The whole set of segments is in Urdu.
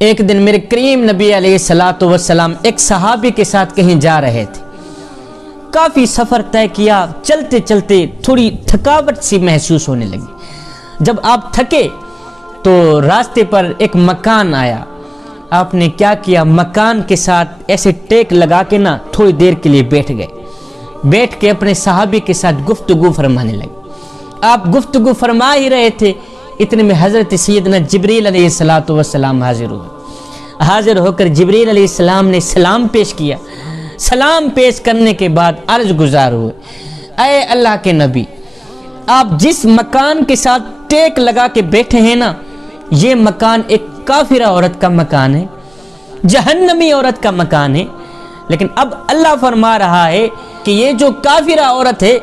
ایک دن میرے کریم نبی علیہ الصلوۃ والسلام ایک صحابی کے ساتھ کہیں جا رہے تھے. کافی سفر طے کیا، چلتے چلتے تھوڑی تھکاوٹ سی محسوس ہونے لگی. جب آپ تھکے تو راستے پر ایک مکان آیا. آپ نے کیا کیا، مکان کے ساتھ ایسے ٹیک لگا کے نا تھوڑی دیر کے لیے بیٹھ گئے. بیٹھ کے اپنے صحابی کے ساتھ گفتگو فرمانے لگے. آپ گفتگو فرما ہی رہے تھے، اتنے میں حضرت سیدنا جبریل علیہ الصلوۃ والسلام حاضر ہوئے. حاضر ہو کر جبریل علیہ السلام نے سلام پیش کیا. سلام پیش کرنے کے بعد عرض گزار ہوئے، اے اللہ کے نبی، آپ جس مکان کے ساتھ ٹیک لگا کے بیٹھے ہیں نا، یہ مکان ایک کافرہ عورت کا مکان ہے، جہنمی عورت کا مکان ہے. لیکن اب اللہ فرما رہا ہے کہ یہ جو کافرہ عورت ہے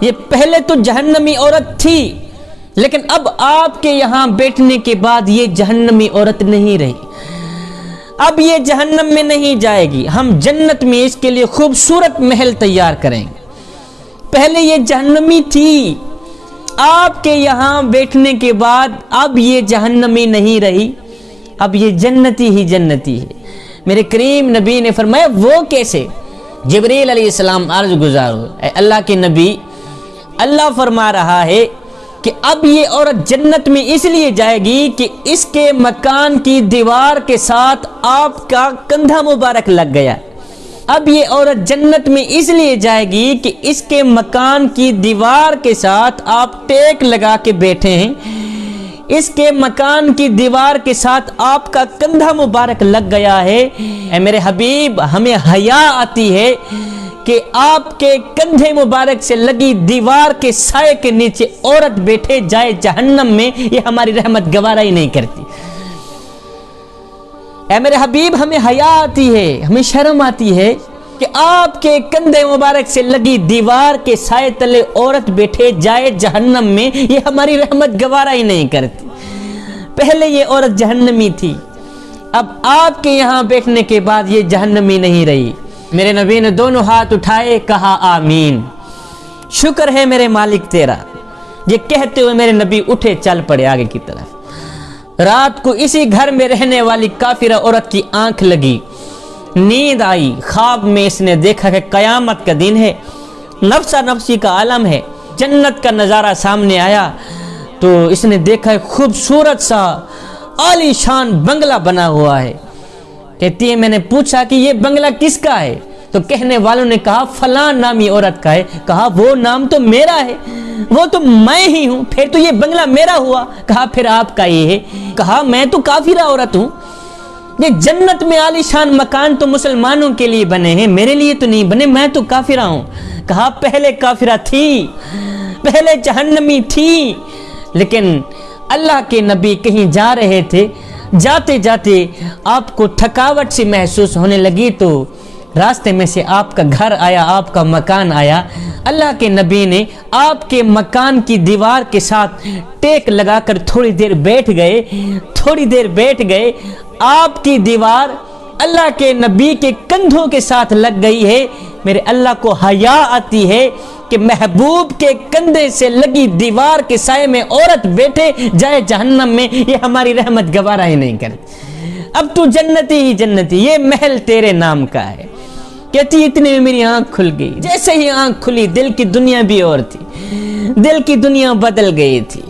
یہ پہلے تو جہنمی عورت تھی، لیکن اب آپ کے یہاں بیٹھنے کے بعد یہ جہنمی عورت نہیں رہی. اب یہ جہنم میں نہیں جائے گی، ہم جنت میں اس کے لیے خوبصورت محل تیار کریں گے. پہلے یہ جہنمی تھی، آپ کے یہاں بیٹھنے کے بعد اب یہ جہنمی نہیں رہی، اب یہ جنتی ہی جنتی ہے. میرے کریم نبی نے فرمایا وہ کیسے؟ جبریل علیہ السلام عرض گزار ہوئے، اے اللہ کے نبی، اللہ فرما رہا ہے کہ اب یہ عورت جنت میں اس لیے جائے گی کہ اس کے مکان کی دیوار کے ساتھ آپ کا کندھا مبارک لگ گیا. اب یہ عورت جنت میں اس لیے جائے گی کہ اس کے مکان کی دیوار کے ساتھ آپ ٹیک لگا کے بیٹھے ہیں، اس کے مکان کی دیوار کے ساتھ آپ کا کندھا مبارک لگ گیا ہے. اے میرے حبیب، ہمیں حیا آتی ہے کہ آپ کے کندھے مبارک سے لگی دیوار کے سائے کے نیچے عورت بیٹھے جائے جہنم میں، یہ ہماری رحمت گوارا ہی نہیں کرتی. اے میرے حبیب، ہمیں حیا آتی ہے، ہمیں شرم آتی ہے کہ آپ کے کندھے مبارک سے لگی دیوار کے سائے تلے عورت بیٹھے جائے جہنم میں، یہ ہماری رحمت گوارا ہی نہیں کرتی. پہلے یہ عورت جہنمی تھی، اب آپ کے یہاں بیٹھنے کے بعد یہ جہنمی نہیں رہی. میرے نبی نے دونوں ہاتھ اٹھائے، کہا آمین، شکر ہے میرے مالک تیرا. یہ کہتے ہوئے میرے نبی اٹھے، چل پڑے آگے کی طرف. رات کو اسی گھر میں رہنے والی کافرہ عورت کی آنکھ لگی، نیند آئی. خواب میں اس نے دیکھا کہ قیامت کا دن ہے، نفسا نفسی کا عالم ہے. جنت کا نظارہ سامنے آیا تو اس نے دیکھا خوبصورت سا عالی شان بنگلہ بنا ہوا ہے. کہتی ہے میں نے پوچھا کہ یہ بنگلہ کس کا ہے؟ تو کہنے والوں نے کہا فلاں نامی عورت کا ہے. کہا وہ نام تو میرا ہے، وہ تو میں ہی ہوں، پھر تو یہ بنگلہ میرا ہوا. کہا پھر آپ کا یہ ہے؟ کہا میں تو کافرہ عورت ہوں. یہ جنت میں عالی شان مکان تو مسلمانوں کے لیے بنے ہیں، میرے لیے تو نہیں بنے، میں تو کافرہ ہوں. کہا پہلے کافرہ تھی، پہلے جہنمی تھی، لیکن اللہ کے نبی کہیں جا رہے تھے، جاتے جاتے آپ کو تھکاوٹ سی محسوس ہونے لگی تو راستے میں سے آپ کا گھر آیا، آپ کا مکان آیا. اللہ کے نبی نے آپ کے مکان کی دیوار کے ساتھ ٹیک لگا کر تھوڑی دیر بیٹھ گئے. آپ کی دیوار اللہ کے نبی کے کندھوں کے ساتھ لگ گئی ہے. میرے اللہ کو حیا آتی ہے کہ محبوب کے کندھے سے لگی دیوار کے سائے میں عورت بیٹھے جائے جہنم میں، یہ ہماری رحمت گوارا ہی نہیں کرتی. اب تو جنتی ہی جنتی، یہ محل تیرے نام کا ہے. کہتی اتنے میں میری آنکھ کھل گئی. جیسے ہی آنکھ کھلی دل کی دنیا بھی اور تھی، دل کی دنیا بدل گئی تھی.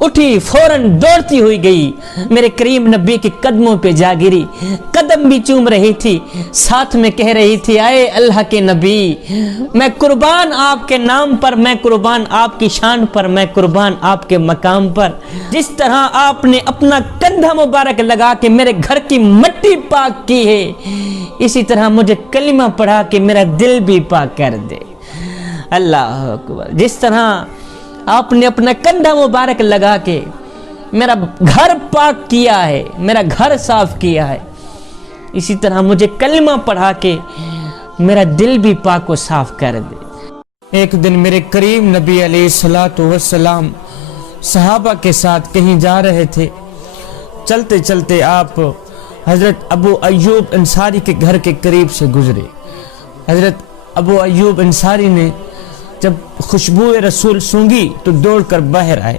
اٹھی فوراً دوڑتی ہوئی گئی، میرے کریم نبی کے قدموں پہ جا گری، قدم بھی چوم رہی تھی، ساتھ میں کہہ رہی تھی اے اللہ کے نبی، میں قربان آپ کے نام پر، میں قربان آپ کی شان پر، میں قربان آپ کے مقام پر. جس طرح آپ نے اپنا کندھا مبارک لگا کے میرے گھر کی مٹی پاک کی ہے، اسی طرح مجھے کلمہ پڑھا کہ میرا دل بھی پاک کر دے. اللہ اکبر. جس طرح آپ نے اپنا کندھا مبارک لگا کے میرا گھر پاک کیا ہے، میرا گھر صاف کیا ہے، اسی طرح مجھے کلمہ پڑھا کے میرا دل بھی پاک و صاف کر دے. ایک دن میرے کریم نبی علیہ الصلوۃ والسلام صحابہ کے ساتھ کہیں جا رہے تھے. چلتے چلتے آپ حضرت ابو ایوب انصاری کے گھر کے قریب سے گزرے. حضرت ابو ایوب انصاری نے جب خوشبو رسول سونگی تو دوڑ کر باہر آئے.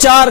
4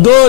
2